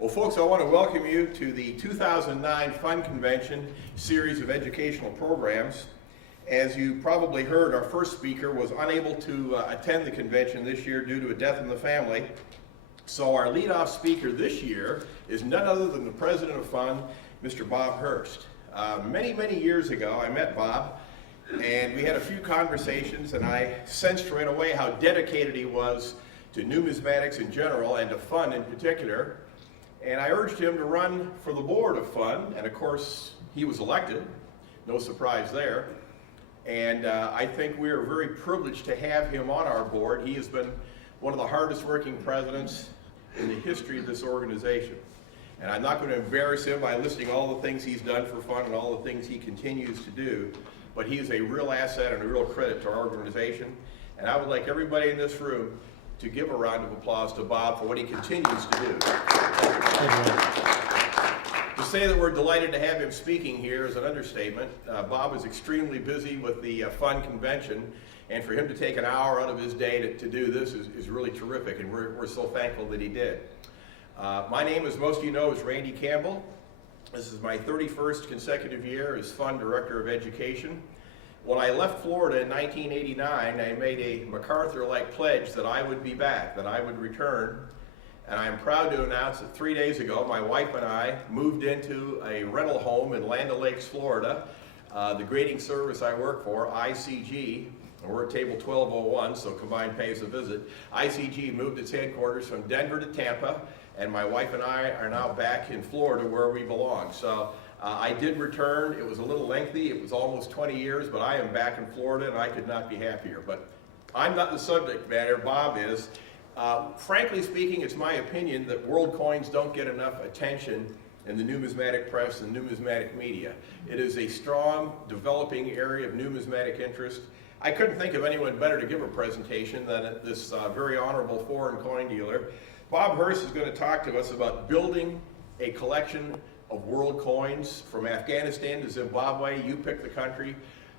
Well, folks, I want to welcome you to the 2009 Fund Convention series of educational programs. As you probably heard, our first speaker was unable to attend the convention this year due to a death in the family. So our leadoff speaker this year is none other than the president of Fund, Mr. Bob Hurst. Many years ago, I met Bob, and we had a few conversations, and I sensed right away how dedicated he was to numismatics in general and to Fund in particular. And I urged him to run for the board of Fund, and of course he was elected, no surprise there. And I think we are very privileged to have him on our board. He has been one of the hardest working presidents in the history of this organization. And I'm not going to embarrass him by listing all the things he's done for Fund and all the things he continues to do, but he is a real asset and a real credit to our organization. And I would like everybody in this room to give a round of applause to Bob for what he continues to do. To say that we're delighted to have him speaking here is an understatement. Bob is extremely busy with the Fund Convention, and for him to take an hour out of his day to do this is really terrific, and we're so thankful that he did. My name, as most of you know, is Randy Campbell. This is my 31st consecutive year as Fund Director of Education. When I left Florida in 1989, I made a MacArthur-like pledge that I would be back, that I would return. And I am proud to announce that 3 days ago, my wife and I moved into a rental home in Land O'Lakes, Florida. The grading service I work for, ICG, and we're at table 1201, so combined pays a visit. ICG moved its headquarters from Denver to Tampa, and my wife and I are now back in Florida where we belong. So I did return. It was a little lengthy. It was almost 20 years, but I am back in Florida, and I could not be happier. But I'm not the subject matter. Bob is. Frankly speaking, it's my opinion that world coins don't get enough attention in the numismatic press and numismatic media. It is a strong, developing area of numismatic interest. I couldn't think of anyone better to give a presentation than this very honorable foreign coin dealer. Bob Hurst is going to talk to us about building a collection of world coins from Afghanistan to Zimbabwe. You pick the country.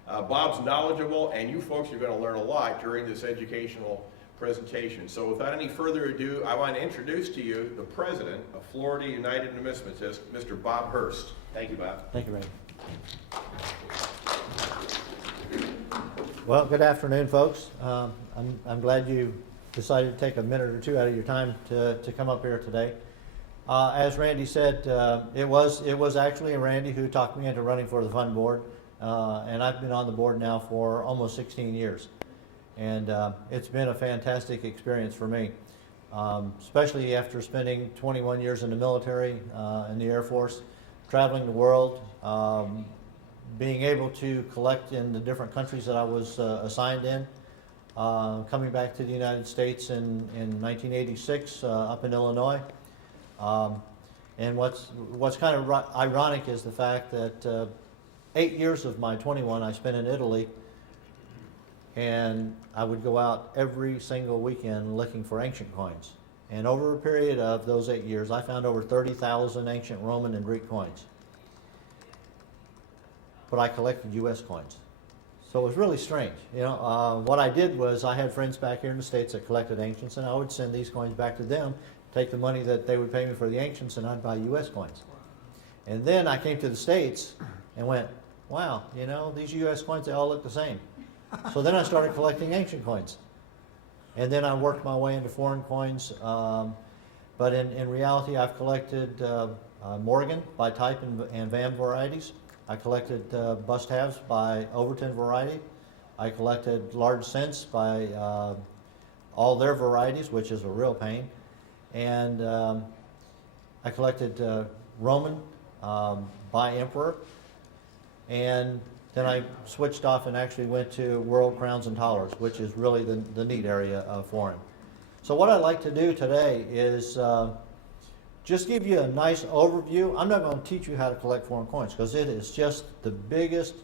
Bob's knowledgeable, and you folks are going to learn a lot during this educational presentation. So without any further ado, I want to introduce to you the president of Florida United Numismatists, Mr. Bob Hurst. Thank you, Bob. Thank you, Ray. Well, good afternoon, folks. I'm glad you decided to take a minute or two out of your time to come up here today. As Randy said, it was actually Randy who talked me into running for the Fund Board, and I've been on the board now for almost 16 years. And it's been a fantastic experience for me, especially after spending 21 years in the military, in the Air Force, traveling the world, being able to collect in the different countries that I was assigned in, coming back to the United States in 1986 up in Illinois. And what's kind of ironic is the fact that 8 years of my 21 I spent in Italy, and I would go out every single weekend looking for ancient coins. And over a period of those 8 years, I found over 30,000 ancient Roman and Greek coins. But I collected U.S. coins. So it was really strange. You know, what I did was I had friends back here in the States that collected ancients, and I would send these coins back to them, take the money that they would pay me for the ancients, and I'd buy U.S. coins. And then I came to the States and went, wow, you know, these U.S. coins, they all look the same. So then I started collecting ancient coins. And then I worked my way into foreign coins. But in reality, I've collected Morgan by type and Vam varieties. I collected bust halves by Overton variety. I collected large cents by all their varieties, which is a real pain. And I collected Roman by Emperor. And then I switched off and actually went to world crowns and thalers, which is really the neat area of foreign. So what I'd like to do today is just give you a nice overview. I'm not going to teach you how to collect foreign coins because it is just the biggest,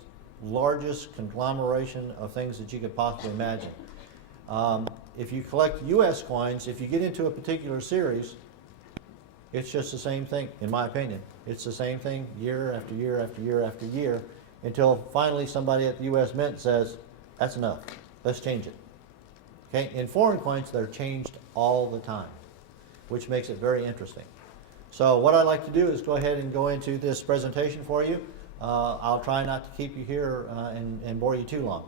largest conglomeration of things that you could possibly imagine. If you collect U.S. coins, if you get into a particular series, it's just the same thing, in my opinion. It's the same thing year after year after year after year, until finally somebody at the U.S. Mint says, that's enough, let's change it. Okay, in foreign coins, they're changed all the time, which makes it very interesting. So what I'd like to do is go ahead and go into this presentation for you. I'll try not to keep you here and bore you too long.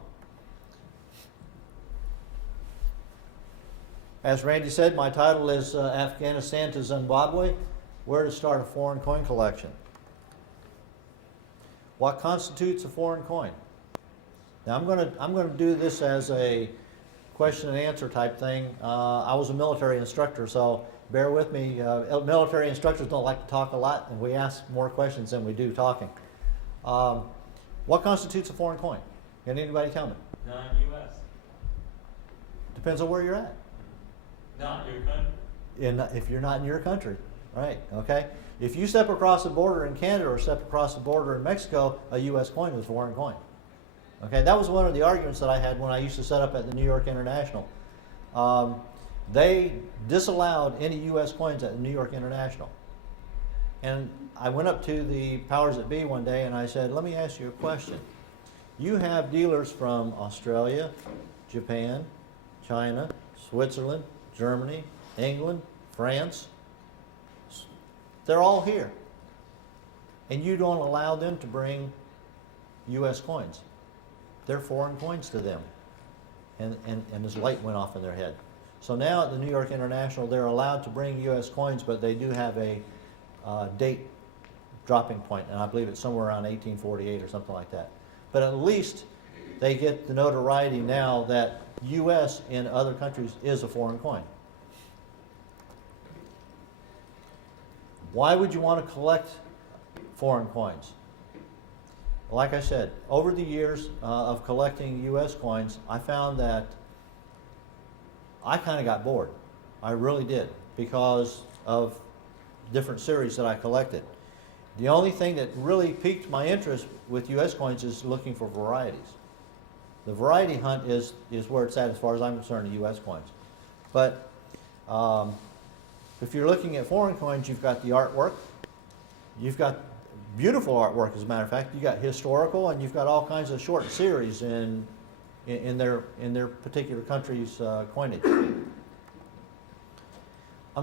As Randy said, my title is Afghanistan to Zimbabwe, Where to Start a Foreign Coin Collection. What constitutes a foreign coin? Now I'm going to do this as a question and answer type thing. I was a military instructor, so bear with me. Military instructors don't like to talk a lot, and we ask more questions than we do talking. What constitutes a foreign coin? Can anybody tell me? Non-U.S. Depends on where you're at. Not your country. If you're not in your country, right? Okay. If you step across the border in Canada or step across the border in Mexico, a U.S. coin is a foreign coin. Okay, that was one of the arguments that I had when I used to set up at the New York International. They disallowed any U.S. coins at the New York International. And I went up to the powers that be one day and I said, let me ask you a question. You have dealers from Australia, Japan, China, Switzerland, Germany, England, France. They're all here. And you don't allow them to bring U.S. coins. They're foreign coins to them. And this light went off in their head. So now at the New York International, they're allowed to bring U.S. coins, but they do have a date dropping point, and I believe it's somewhere around 1848 or something like that. But at least they get the notoriety now that U.S. in other countries is a foreign coin. Why would you want to collect foreign coins? Like I said, over the years of collecting U.S. coins, I found that I kind of got bored. I really did, because of different series that I collected. The only thing that really piqued my interest with U.S. coins is looking for varieties. The variety hunt is where it's at as far as I'm concerned, the U.S. coins. But if you're looking at foreign coins, you've got the artwork. You've got beautiful artwork, as a matter of fact. You've got historical, and you've got all kinds of short series in their particular country's coinage. I'm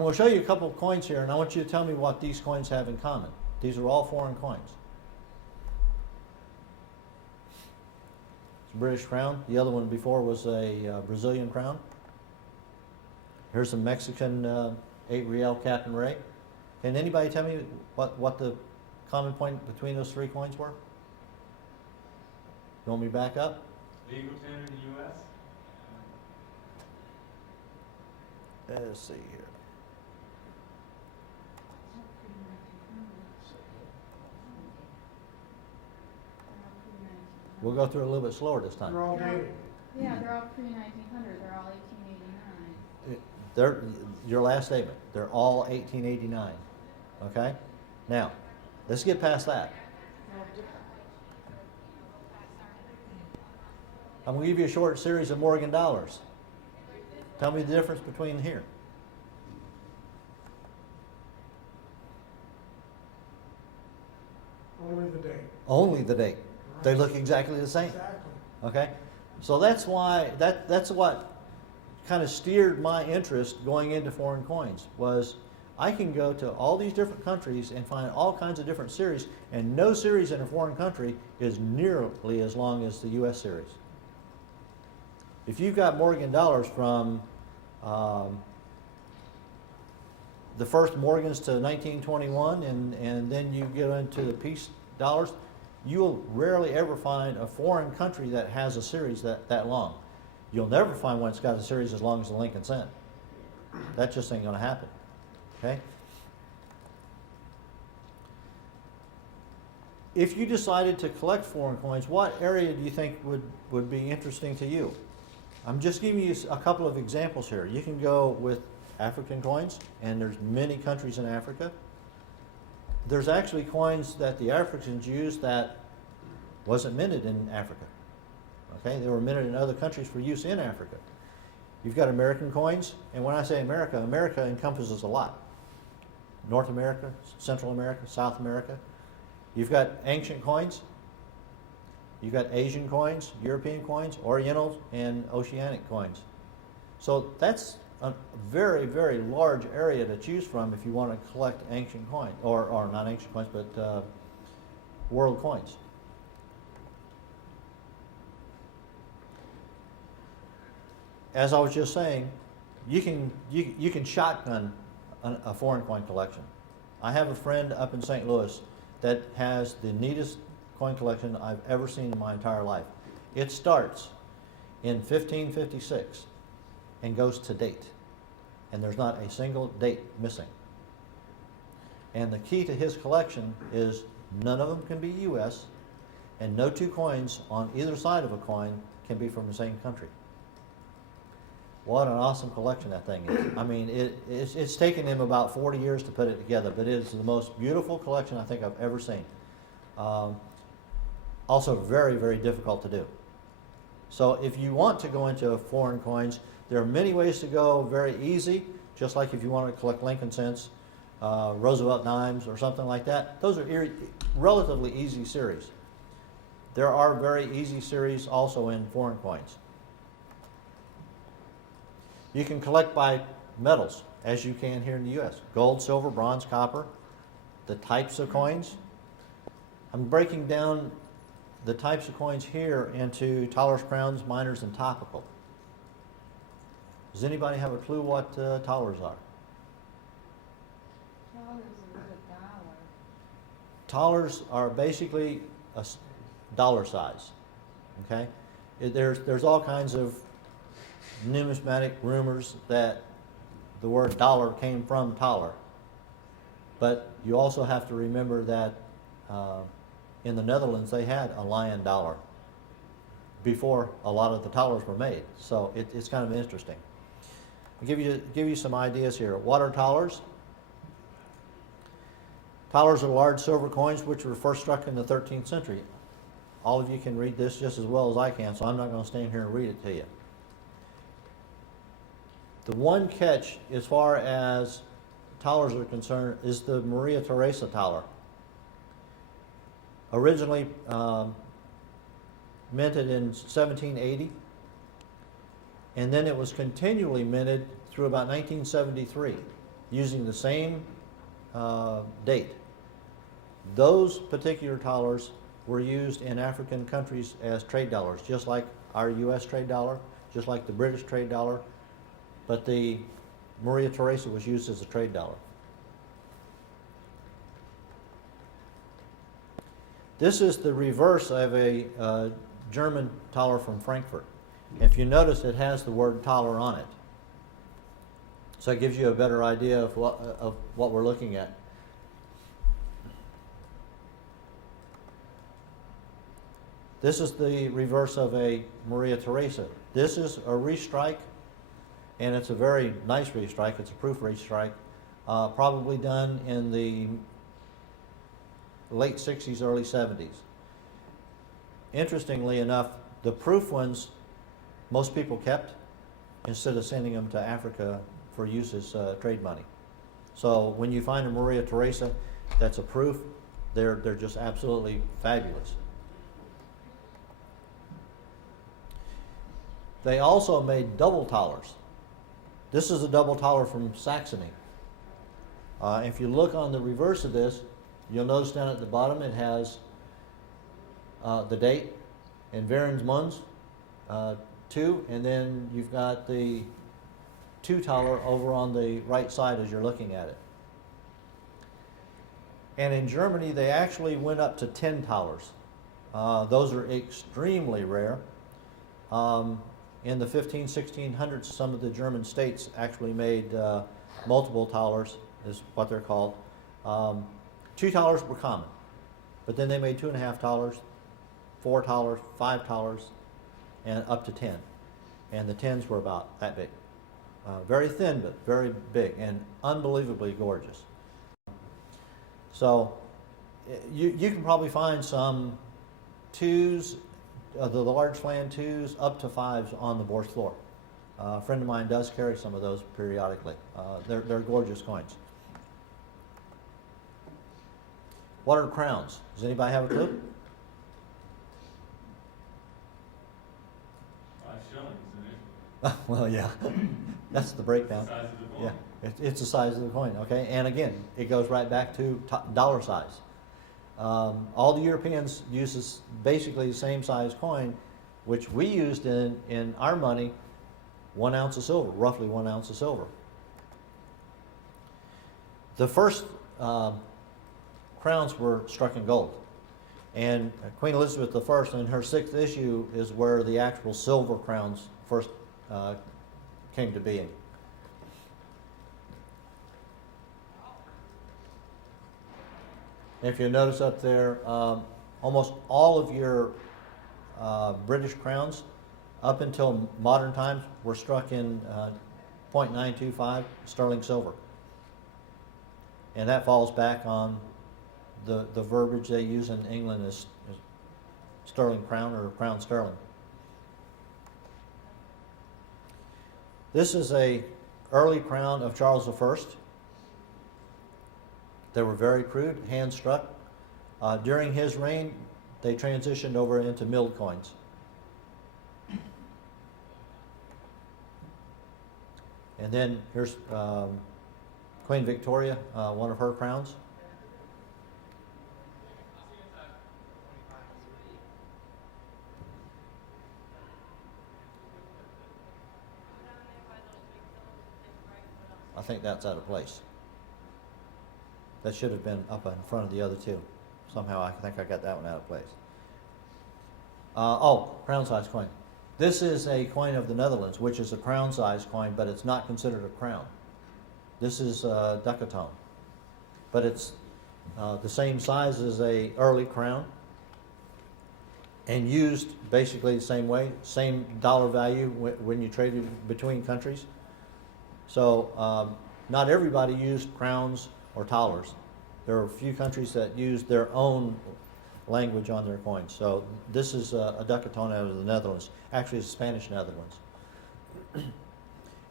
going to show you a couple of coins here, and I want you to tell me what these coins have in common. These are all foreign coins. It's a British crown. The other one before was a Brazilian crown. Here's a Mexican 8 real Captain Ray. Can anybody tell me what the common point between those three coins were? You want me to back up? Legal tender in the U.S.? Let's see here. We'll go through it a little bit slower this time. They're all dated. Yeah, they're all pre-1900. They're all 1889. Your last statement. They're all 1889. Okay? Now, let's get past that. I'm going to give you a short series of Morgan dollars. Tell me the difference between here. Only the date. Only the date. They look exactly the same. Exactly. Okay? So that's why, that's what kind of steered my interest going into foreign coins, was I can go to all these different countries and find all kinds of different series, and no series in a foreign country is nearly as long as the U.S. series. If you've got Morgan dollars from the first Morgans to 1921, and then you get into the peace dollars, you'll rarely ever find a foreign country that has a series that long. You'll never find one that's got a series as long as the Lincoln cent. That just ain't going to happen. Okay? If you decided to collect foreign coins, what area do you think would be interesting to you? I'm just giving you a couple of examples here. You can go with African coins, and there's many countries in Africa. There's actually coins that the Africans used that wasn't minted in Africa. Okay, they were minted in other countries for use in Africa. You've got American coins, and when I say America, America encompasses a lot. North America, Central America, South America. You've got ancient coins. You've got Asian coins, European coins, Oriental and Oceanic coins. So that's a very, very large area to choose from if you want to collect ancient coins, or not ancient coins, but world coins. As I was just saying, you can shotgun a foreign coin collection. I have a friend up in St. Louis that has the neatest coin collection I've ever seen in my entire life. It starts in 1556 and goes to date, and there's not a single date missing. And the key to his collection is none of them can be US, and no two coins on either side of a coin can be from the same country. What an awesome collection that thing is. I mean, it's taken him about 40 years to put it together, but it is the most beautiful collection I think I've ever seen. Also very, very difficult to do. So if you want to go into foreign coins, there are many ways to go, very easy, just like if you want to collect Lincoln cents, Roosevelt dimes, or something like that. Those are relatively easy series. There are very easy series also in foreign coins. You can collect by metals, as you can here in the U.S. Gold, silver, bronze, copper, the types of coins. I'm breaking down the types of coins here into thalers, crowns, minors, and topical. Does anybody have a clue what thalers are? $12 is a dollar. Thalers are basically a dollar size. Okay, there's all kinds of numismatic rumors that the word dollar came from thaler, but you also have to remember that in the Netherlands they had a lion dollar before a lot of the thalers were made, so it's kind of interesting. I'll give you some ideas here. What are thalers? Thalers are large silver coins which were first struck in the 13th century. All of you can read this just as well as I can, so I'm not going to stand here and read it to you. The one catch as far as thalers are concerned is the Maria Theresa thaler. Originally minted in 1780, and then it was continually minted through about 1973 using the same date. Those particular thalers were used in African countries as trade dollars, just like our US trade dollar, just like the British trade dollar, but the Maria Theresa was used as a trade dollar. This is the reverse of a German thaler from Frankfurt. If you notice, it has the word thaler on it. So it gives you a better idea of what we're looking at. This is the reverse of a Maria Theresa. This is a restrike, and it's a very nice restrike. It's a proof restrike, probably done in the late 60s, early 70s. Interestingly enough, the proof ones most people kept instead of sending them to Africa for use as trade money. So when you find a Maria Theresa that's a proof, they're just absolutely fabulous. They also made double thalers. This is a double thaler from Saxony. If you look on the reverse of this, you'll notice down at the bottom it has the date and Varens Mons 2, and then you've got the 2 thaler over on the right side as you're looking at it. And in Germany, they actually went up to 10 thalers. Those are extremely rare. In the 1600s, some of the German states actually made multiple thalers, is what they're called. 2 thalers were common, but then they made 2.5 thalers, 4 thalers, 5 thalers, and up to 10. And the 10s were about that big. Very thin, but very big and unbelievably gorgeous. So you can probably find some 2s, the large flan 2s, up to 5s on the bourse floor. A friend of mine does carry some of those periodically. They're gorgeous coins. What are crowns? Does anybody have a clue? 5 shillings, isn't it? Well, yeah, that's the breakdown. Size of the coin. Yeah, it's the size of the coin, okay? And again, it goes right back to dollar size. All the Europeans uses basically the same size coin, which we used in our money, 1 ounce of silver, roughly 1 ounce of silver. The first crowns were struck in gold. And Queen Elizabeth I, in her 6th issue, is where the actual silver crowns first came to being. If you notice up there, almost all of your British crowns, up until modern times, were struck in 0.925 sterling silver. And that falls back on the verbiage they use in England as sterling crown or crown sterling. This is a early crown of Charles I. They were very crude, hand struck. During his reign, they transitioned over into milled coins. And then here's Queen Victoria, one of her crowns. I think that's out of place. That should have been up in front of the other two. Somehow I think I got that one out of place. Crown size coin. This is a coin of the Netherlands, which is a crown size coin, but it's not considered a crown. This is a ducatone, but it's the same size as a early crown and used basically the same way, same dollar value when you traded between countries. So not everybody used crowns or thalers. There are a few countries that use their own language on their coins. So this is a ducatone out of the Netherlands. Actually, it's Spanish Netherlands.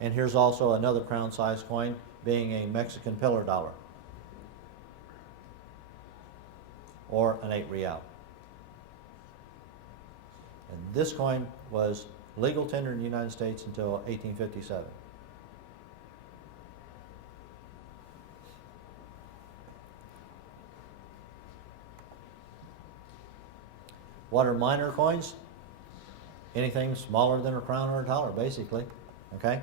And here's also another crown-size coin, being a Mexican pillar dollar, or an 8 real. And this coin was legal tender in the United States until 1857. What are minor coins? Anything smaller than a crown or a dollar, basically. Okay?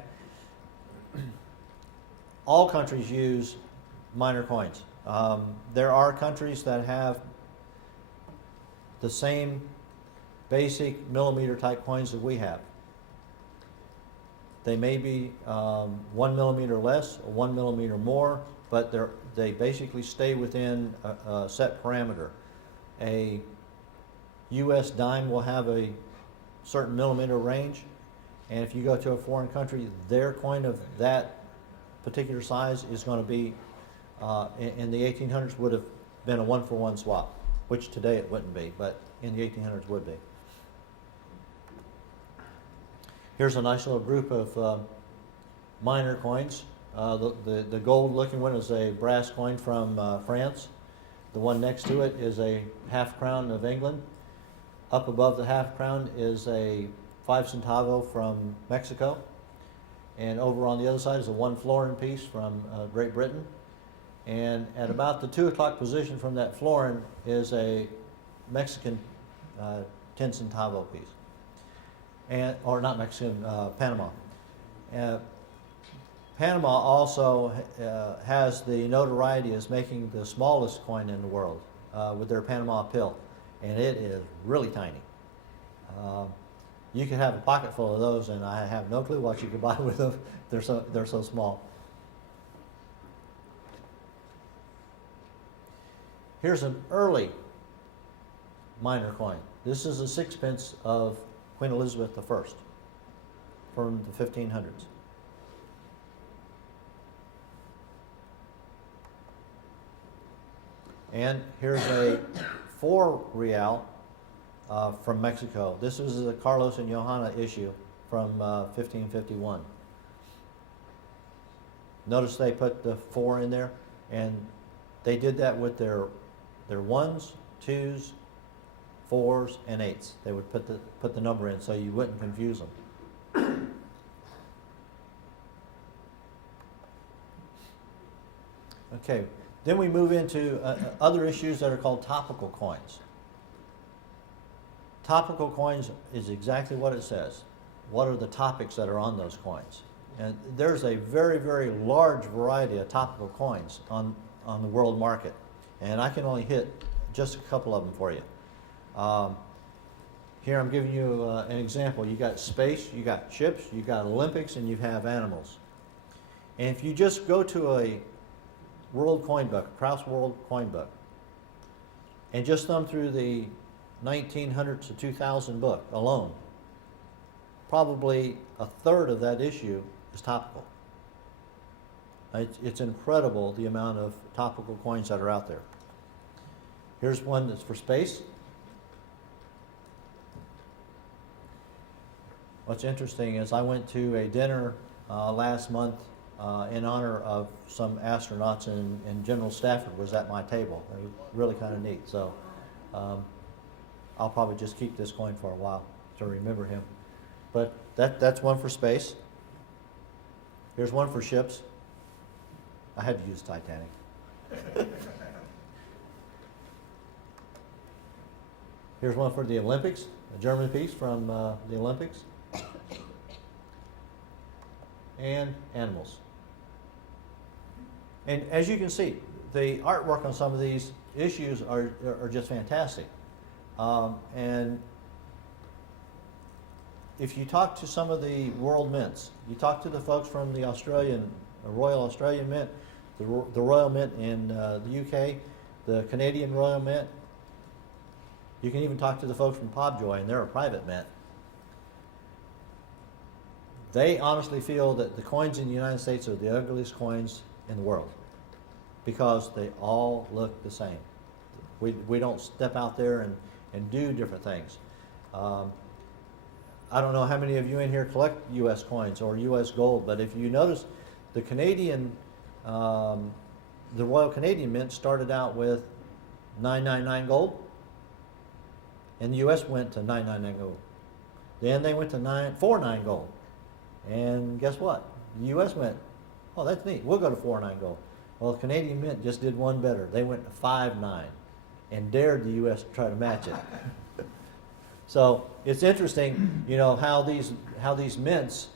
All countries use minor coins. There are countries that have the same basic millimeter type coins that we have. They may be 1 millimeter less or 1 millimeter more, but they basically stay within a set parameter. A U.S. dime will have a certain millimeter range, and if you go to a foreign country, their coin of that particular size is going to be, in the 1800s, would have been a 1-for-1 swap, which today it wouldn't be, but in the 1800s would be. Here's a nice little group of minor coins. The gold-looking one is a brass coin from France. The one next to it is a half crown of England. Up above the half crown is a 5 centavo from Mexico. And over on the other side is a 1 florin piece from Great Britain. And at about the 2 o'clock position from that florin is a Mexican 10 centavo piece. Or not Mexican, Panama. Panama also has the notoriety as making the smallest coin in the world with their Panama pill. And it is really tiny. You could have a pocket full of those, and I have no clue what you could buy with them. They're so small. Here's an early minor coin. This is a 6-pence of Queen Elizabeth I from the 1500s. And here's a 4 real from Mexico. This was the Carlos and Johanna issue from 1551. Notice they put the 4 in there, and they did that with their 1s, 2s, 4s, and 8s. They would put the number in so you wouldn't confuse them. Okay, then we move into other issues that are called topical coins. Topical coins is exactly what it says. What are the topics that are on those coins? And there's a very, very large variety of topical coins on the world market. And I can only hit just a couple of them for you. Here I'm giving you an example. You got space, you got ships, you got Olympics, and you have animals. And if you just go to a World Coin Book, Kraus World Coin Book, and just thumb through the 1900 to 2000 book alone, probably a third of that issue is topical. It's incredible the amount of topical coins that are out there. Here's one that's for space. What's interesting is I went to a dinner last month in honor of some astronauts, and General Stafford was at my table. It was really kind of neat. So I'll probably just keep this coin for a while to remember him. But that's one for space. Here's one for ships. I had to use Titanic. Here's one for the Olympics, a German piece from the Olympics. And animals. And as you can see, the artwork on some of these issues are just fantastic. And if you talk to some of the world mints, you talk to the folks from the Royal Australian Mint, the Royal Mint in the UK, the Canadian Royal Mint. You can even talk to the folks from Pobjoy, and they're a private mint. They honestly feel that the coins in the United States are the ugliest coins in the world because they all look the same. We don't step out there and do different things. I don't know how many of you in here collect U.S. coins or U.S. gold, but if you notice, the Royal Canadian Mint started out with 999 gold, and the U.S. went to 999 gold. Then they went to 949 gold. And guess what? The U.S. went, oh, that's neat. We'll go to 4.9 gold. Well, the Canadian Mint just did one better. They went to 5.9 and dared the U.S. to try to match it. So it's interesting, you know, how these mints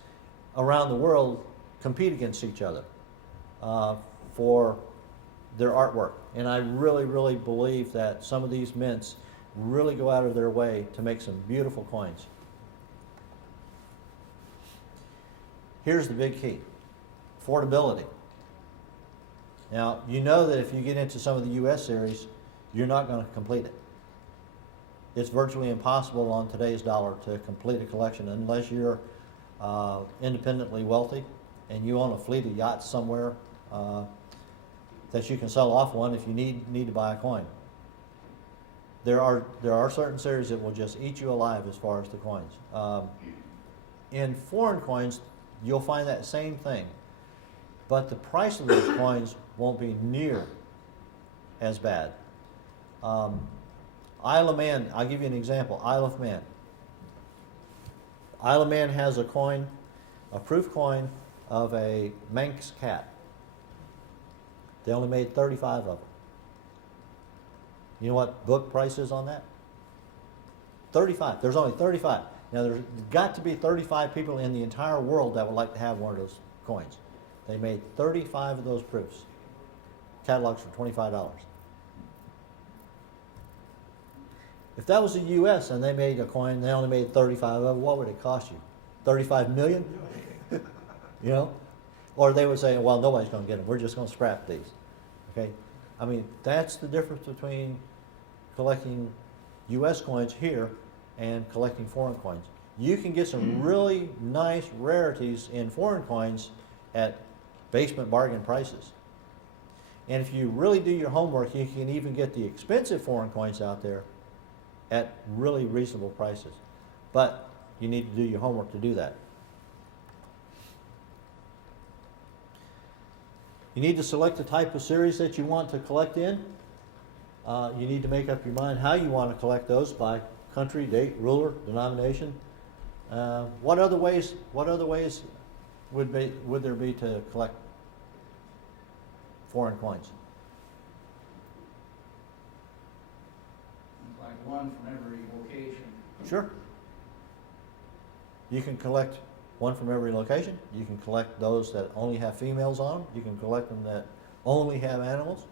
around the world compete against each other for their artwork. And I really, really believe that some of these mints really go out of their way to make some beautiful coins. Here's the big key, affordability. Now, you know that if you get into some of the U.S. series, you're not going to complete it. It's virtually impossible on today's dollar to complete a collection unless you're independently wealthy and you own a fleet of yachts somewhere that you can sell off one if you need to buy a coin. There are certain series that will just eat you alive as far as the coins. In foreign coins, you'll find that same thing, but the price of those coins won't be near as bad. Isle of Man, I'll give you an example. Isle of Man. Isle of Man has a coin, a proof coin of a Manx cat. They only made 35 of them. You know what book price is on that? 35. There's only 35. Now, there's got to be 35 people in the entire world that would like to have one of those coins. They made 35 of those proofs. Catalogs for $25. If that was the U.S. and they made a coin, they only made 35 of them, what would it cost you? 35 million? You know? Or they would say, well, nobody's going to get them. We're just going to scrap these. Okay? I mean, that's the difference between collecting U.S. coins here and collecting foreign coins. You can get some really nice rarities in foreign coins at basement bargain prices. And if you really do your homework, you can even get the expensive foreign coins out there at really reasonable prices. But you need to do your homework to do that. You need to select the type of series that you want to collect in. You need to make up your mind how you want to collect those by country, date, ruler, denomination. What other ways would there be to collect foreign coins. Like one from every location. Sure. You can collect one from every location. You can collect those that only have females on them. You can collect them that only have animals.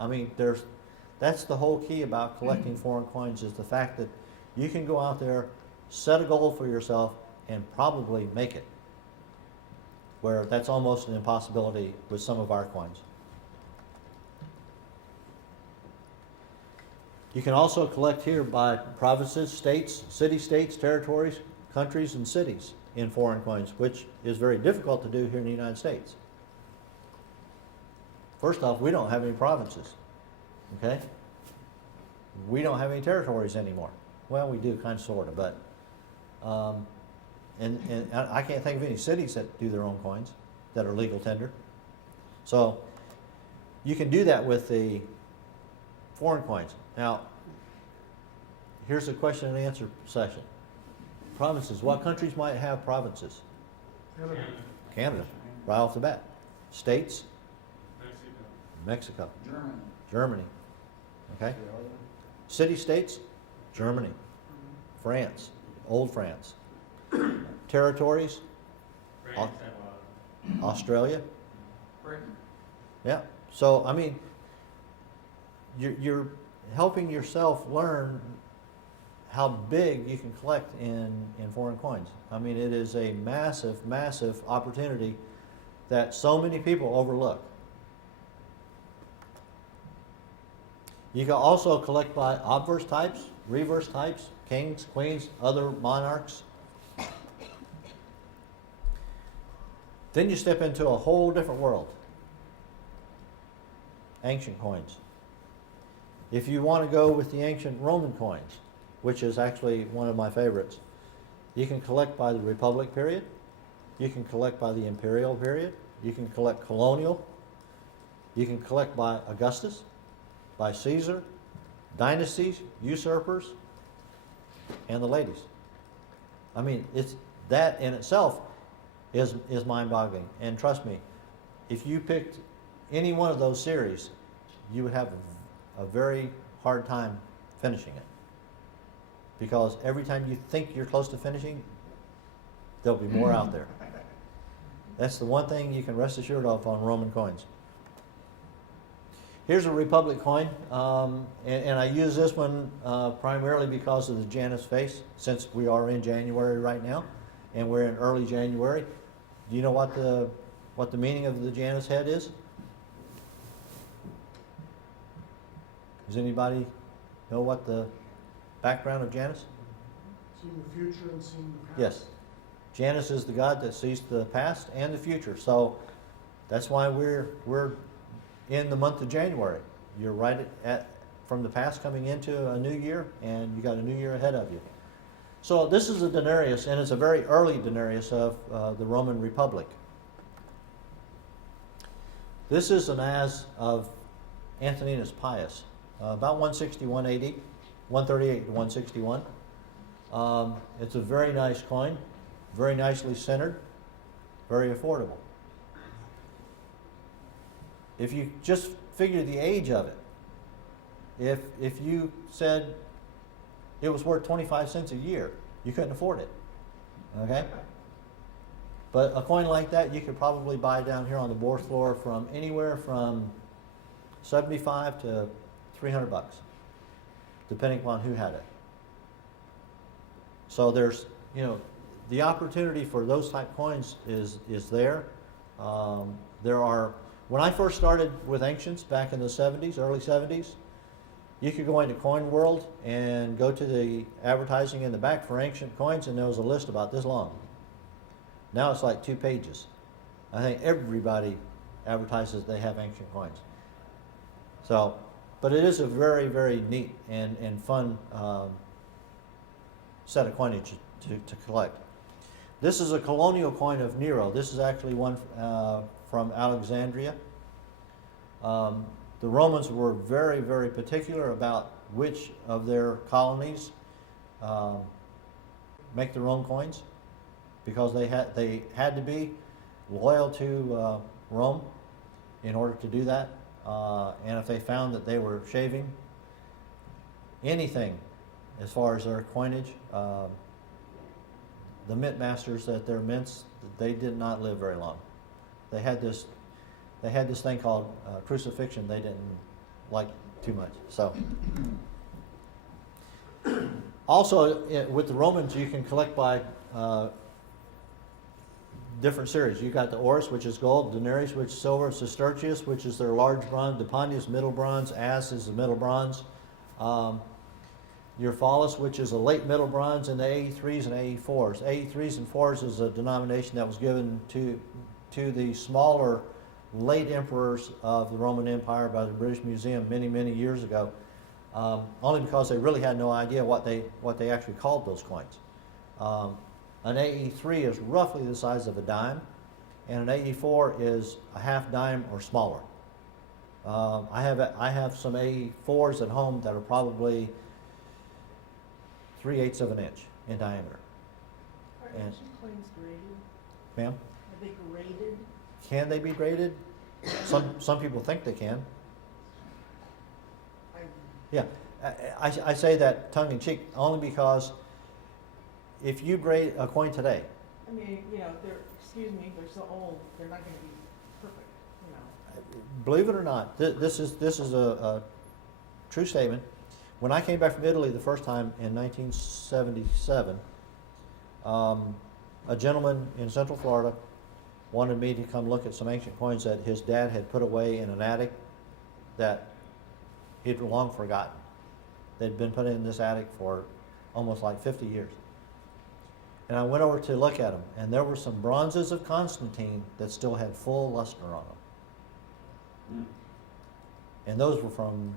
I mean, that's the whole key about collecting foreign coins, is the fact that you can go out there, set a goal for yourself, and probably make it. Where that's almost an impossibility with some of our coins. You can also collect here by provinces, states, city-states, territories, countries, and cities in foreign coins, which is very difficult to do here in the United States. First off, we don't have any provinces, okay? We don't have any territories anymore. Well, we do, kind of, sort of, but, and I can't think of any cities that do their own coins that are legal tender. So, you can do that with the foreign coins. Now, here's a question and answer session. Provinces, what countries might have provinces? Canada, right off the bat. States? Mexico. Germany. Okay. City-states? Germany. France, old France. Territories? Australia? Britain. Yeah. So, I mean, you're helping yourself learn how big you can collect in foreign coins. I mean, it is a massive, massive opportunity that so many people overlook. You can also collect by obverse types, reverse types, kings, queens, other monarchs. Then you step into a whole different world. Ancient coins. If you want to go with the ancient Roman coins, which is actually one of my favorites, you can collect by the Republic period, you can collect by the Imperial period, you can collect colonial, you can collect by Augustus, by Caesar, dynasties, usurpers, and the ladies. I mean, it's that in itself is mind-boggling. And trust me, if you picked any one of those series, you would have a very hard time finishing it. Because every time you think you're close to finishing, there'll be more out there. That's the one thing you can rest assured of on Roman coins. Here's a Republic coin, and I use this one primarily because of the Janus face, since we are in January right now, and we're in early January. Do you know what the meaning of the Janus head is? Does anybody know what the background of Janus? Seeing the future and seeing the past. Yes. Janus is the god that sees the past and the future. So that's why we're in the month of January. You're right from the past coming into a new year, and you got a new year ahead of you. So this is a denarius, and it's a very early denarius of the Roman Republic. This is an as of Antoninus Pius, about 161 AD, 138 to 161. It's a very nice coin, very nicely centered, very affordable. If you just figure the age of it, if you said it was worth 25 cents a year, you couldn't afford it. Okay? But a coin like that you could probably buy down here on the bourse floor from anywhere from $75 to $300, depending upon who had it. So there's, the opportunity for those type coins is there. There are, when I first started with ancients back in the 70s, early 70s, you could go into Coin World and go to the advertising in the back for ancient coins, and there was a list about this long. Now it's like 2 pages. I think everybody advertises they have ancient coins. So, but it is a very, very neat and fun set of coinage to collect. This is a colonial coin of Nero. This is actually one from Alexandria. The Romans were very, very particular about which of their colonies make their own coins, because they had to be loyal to Rome, in order to do that. And if they found that they were shaving anything as far as their coinage, the mint masters at their mints, they did not live very long. They had this thing called crucifixion they didn't like too much. So, also with the Romans, you can collect by different series. You got the Orus, which is gold; denarius, which is silver; sestertius, which is their large bronze; depontius, middle bronze; as is the middle bronze. Your phallus, which is a late middle bronze, and the AE3s and AE4s. AE3s and 4s is a denomination that was given to the smaller late emperors of the Roman Empire by the British Museum many years ago, only because they really had no idea what they actually called those coins. An AE3 is roughly the size of a dime, and an AE4 is a half dime or smaller. I have some AE4s at home that are probably 3/8 of an inch in diameter. Are And- ancient coins graded? Ma'am, Are they graded? can they be graded? Some people think they can. I, Yeah, I say that tongue in cheek only because if you grade a coin today, I mean, you know, they're so old, they're not gonna be perfect, you know. believe it or not, this is a true statement. When I came back from Italy the first time in 1977, a gentleman in Central Florida wanted me to come look at some ancient coins that his dad had put away in an attic that he'd long forgotten. They'd been put in this attic for almost like 50 years. And I went over to look at them, and there were some bronzes of Constantine that still had full luster on them. And those were from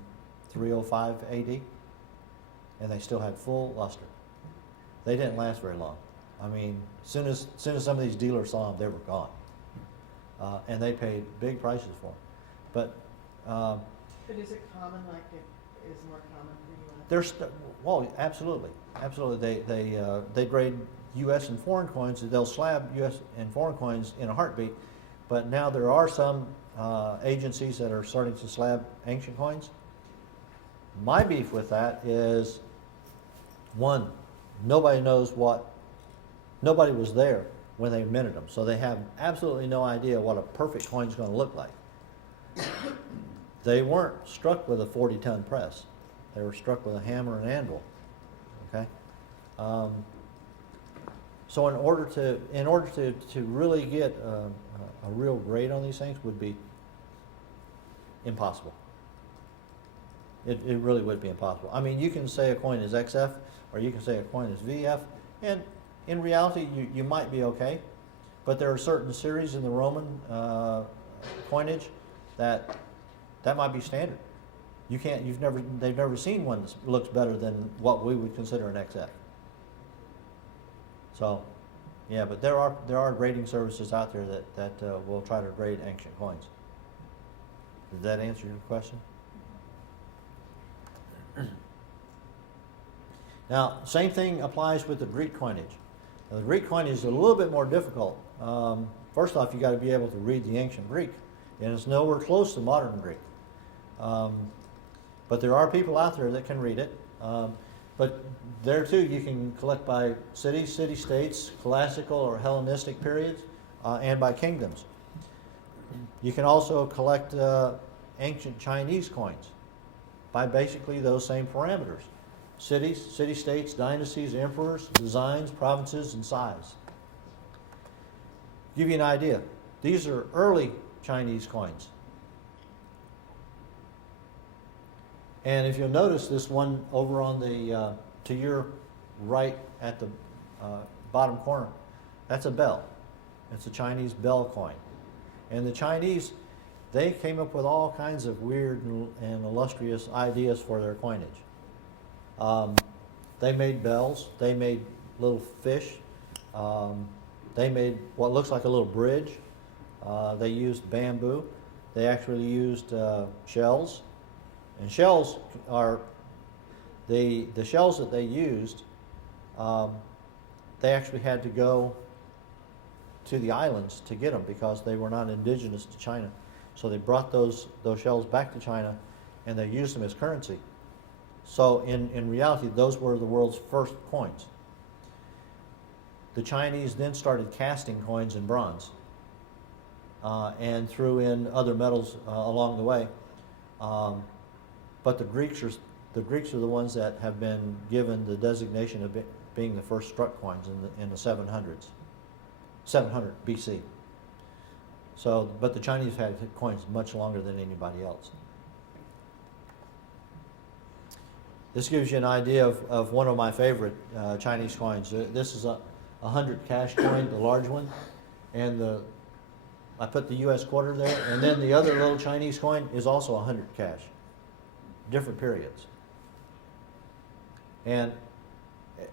305 AD, and they still had full luster. They didn't last very long. I mean, as soon as some of these dealers saw them, they were gone. And they paid big prices for them. But But is it common, like it is more common for you? there's, well, absolutely. They grade U.S. and foreign coins. They'll slab U.S. and foreign coins in a heartbeat. But now there are some agencies that are starting to slab ancient coins. My beef with that is, one, nobody was there when they minted them, so they have absolutely no idea what a perfect coin is going to look like. They weren't struck with a 40-ton press; they were struck with a hammer and anvil. Okay, so in order to really get a real grade on these things would be impossible. It really would be impossible. I mean, you can say a coin is XF, or you can say a coin is VF, and in reality, you might be okay. But there are certain series in the Roman coinage that might be standard. They've never seen one that looks better than what we would consider an XF. So, yeah, but there are grading services out there that will try to grade ancient coins. Did that answer your question? Now, same thing applies with the Greek coinage. Now, the Greek coinage is a little bit more difficult. First off, you got to be able to read the ancient Greek, and it's nowhere close to modern Greek. But there are people out there that can read it. But there too, you can collect by cities, city-states, classical or Hellenistic periods, and by kingdoms. You can also collect ancient Chinese coins by basically those same parameters. Cities, city-states, dynasties, emperors, designs, provinces, and size. Give you an idea. These are early Chinese coins. And if you'll notice this one over on the, to your right at the bottom corner, that's a bell. It's a Chinese bell coin. And the Chinese, they came up with all kinds of weird and illustrious ideas for their coinage. They made bells, they made little fish, they made what looks like a little bridge. They used bamboo. They actually used shells. And shells are, the shells that they used, they actually had to go to the islands to get them because they were not indigenous to China. So they brought those shells back to China, and they used them as currency. So in reality, those were the world's first coins. The Chinese then started casting coins in bronze, and threw in other metals along the way. But the Greeks are the ones that have been given the designation of being the first struck coins in the 700s, 700 BC. So, but the Chinese had coins much longer than anybody else. This gives you an idea of one of my favorite Chinese coins. This is a 100 cash coin, the large one, and I put the U.S. quarter there, and then the other little Chinese coin is also 100 cash, different periods. And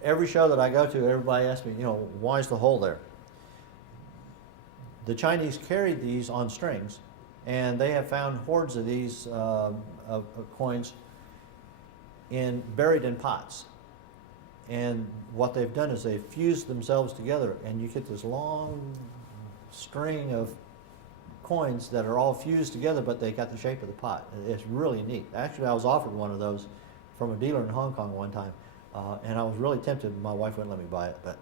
every show that I go to, everybody asks me, why is the hole there? The Chinese carried these on strings, and they have found hordes of these of coins buried in pots. And what they've done is they've fused themselves together, and you get this long string of coins that are all fused together, but they got the shape of the pot. It's really neat. Actually, I was offered one of those from a dealer in Hong Kong one time, and I was really tempted. My wife wouldn't let me buy it, but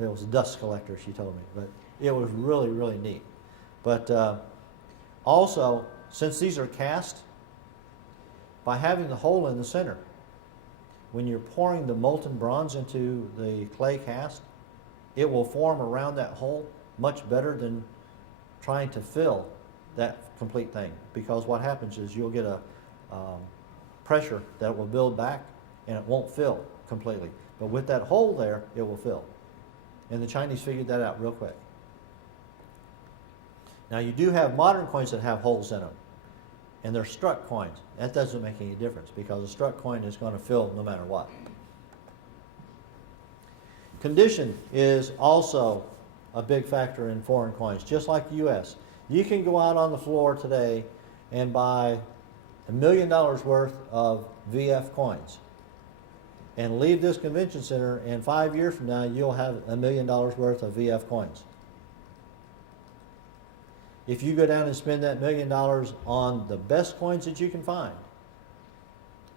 it was a dust collector, she told me. But it was really, really neat. But also, since these are cast, by having the hole in the center, when you're pouring the molten bronze into the clay cast, it will form around that hole much better than trying to fill that complete thing. Because what happens is you'll get a pressure that will build back, and it won't fill completely. But with that hole there, it will fill. And the Chinese figured that out real quick. Now you do have modern coins that have holes in them, and they're struck coins. That doesn't make any difference because a struck coin is going to fill no matter what. Condition is also a big factor in foreign coins, just like the U.S. You can go out on the floor today and buy $1 million worth of VF coins and leave this convention center, and 5 years from now you'll have $1 million worth of VF coins. If you go down and spend that $1 million on the best coins that you can find,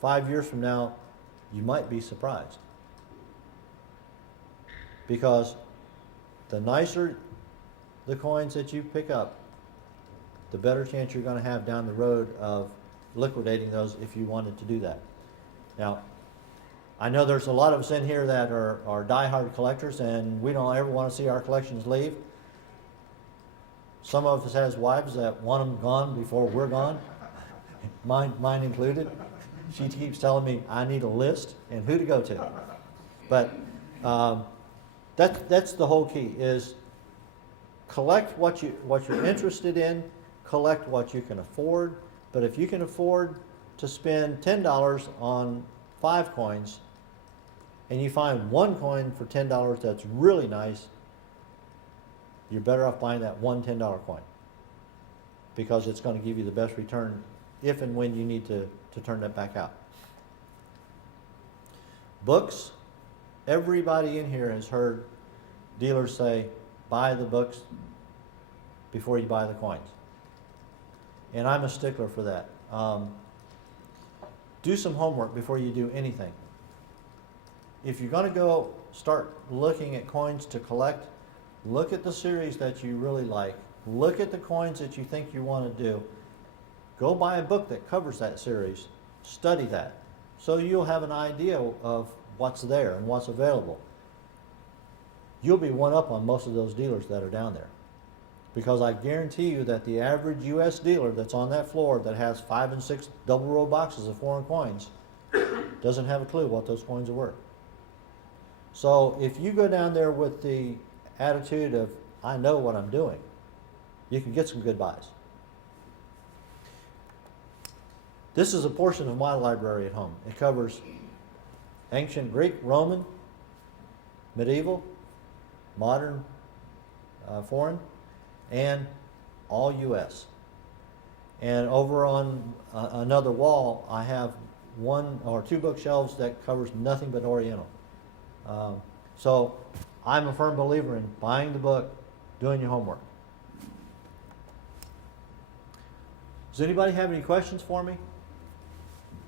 5 years from now, you might be surprised. Because the nicer the coins that you pick up, the better chance you're going to have down the road of liquidating those if you wanted to do that. Now, I know there's a lot of us in here that are die-hard collectors, and we don't ever want to see our collections leave. Some of us has wives that want them gone before we're gone, mine included. She keeps telling me I need a list and who to go to. But that's the whole key, is collect what you're interested in, collect what you can afford. But if you can afford to spend $10 on 5 coins, and you find one coin for $10 that's really nice, you're better off buying that one $10 coin, because it's going to give you the best return if and when you need to turn that back out. Books, everybody in here has heard dealers say, buy the books before you buy the coins. And I'm a stickler for that. Do some homework before you do anything. If you're going to go start looking at coins to collect, look at the series that you really like. Look at the coins that you think you want to do. Go buy a book that covers that series. Study that, so you'll have an idea of what's there and what's available. You'll be one up on most of those dealers that are down there, because I guarantee you that the average U.S. dealer that's on that floor that has 5 and 6 double row boxes of foreign coins doesn't have a clue what those coins are worth. So if you go down there with the attitude of, I know what I'm doing, you can get some good buys. This is a portion of my library at home. It covers ancient Greek, Roman, medieval, modern, foreign, and all U.S. And over on another wall, I have 1 or 2 bookshelves that covers nothing but Oriental. So I'm a firm believer in buying the book, doing your homework. Does anybody have any questions for me?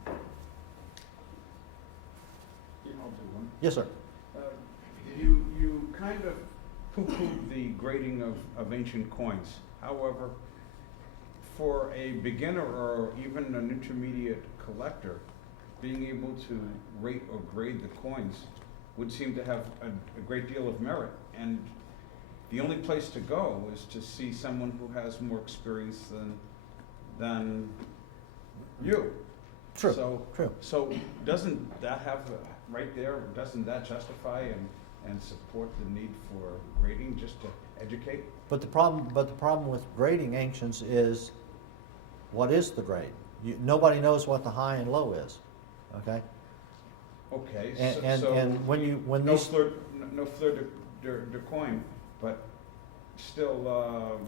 Yeah, I'll do one. Yes, sir. You kind of poo-pooed the grading of ancient coins. However, for a beginner or even an intermediate collector, being able to rate or grade the coins would seem to have a great deal of merit. And the only place to go is to see someone who has more experience than you. True, So, true. So doesn't that have, right there, doesn't that justify and support the need for grading, just to educate? But the problem with grading ancients is, what is the grade? Nobody knows what the high and low is, okay? Okay, And when no these, fleur de coin, but still,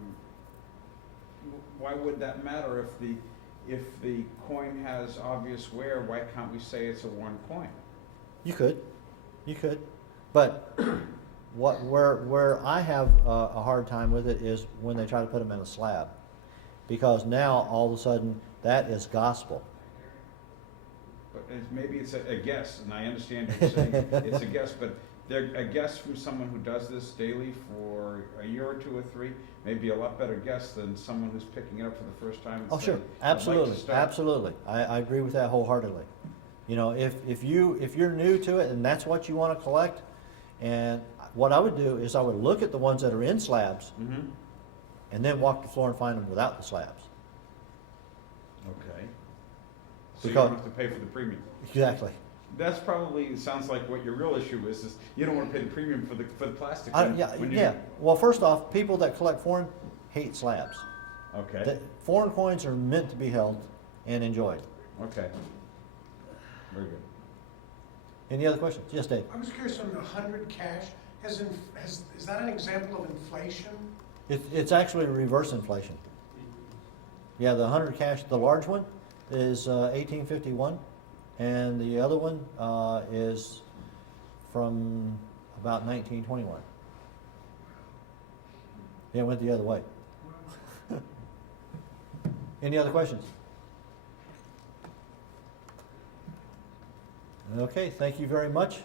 why would that matter if the coin has obvious wear? Why can't we say it's a worn coin? you could, but where I have a hard time with it is when they try to put them in a slab, because now all of a sudden that is gospel. But maybe it's a guess, and I understand you're saying it's a guess, but they're a guess from someone who does this daily for a year or two or three, may be a lot better guess than someone who's picking it up for the first time. And Oh, saying, sure, "I'd like to absolutely, start." absolutely. I agree with that wholeheartedly. You know, if you're new to it and that's what you want to collect, and what I would do is I would look at the ones that are in slabs Mhm. and then walk the floor and find them without the slabs. Okay. So you Because- don't have to pay for the premium. Exactly. That's probably, sounds like what your real issue is you don't want to pay the premium for the plastic. when you- Yeah. Well, first off, people that collect foreign hate slabs. Okay, Foreign coins are meant to be held and enjoyed. okay. Very good. Any other questions? Yes, Dave. I was curious on the 100 cash, is that an example of inflation? It's actually reverse inflation. Yeah, the 100 cash, the large one is 1851, and the other one is from about 1921. Yeah, it went the other way. Any other questions? Okay, thank you very much.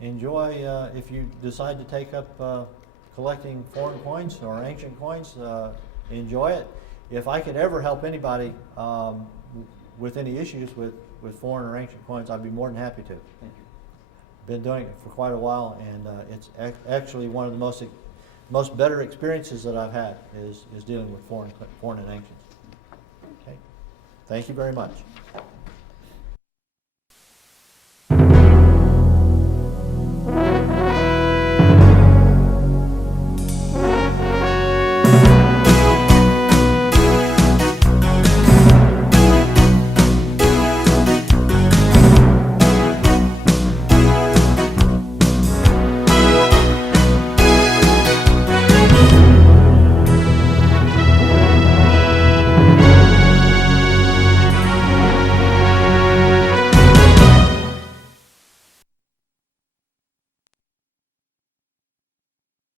Enjoy, if you decide to take up collecting foreign coins or ancient coins, enjoy it. If I could ever help anybody with any issues with foreign or ancient coins, I'd be more than happy to. Thank you. Been doing it for quite a while, and it's actually one of the most better experiences that I've had is dealing with foreign and ancients. Okay, thank you very much.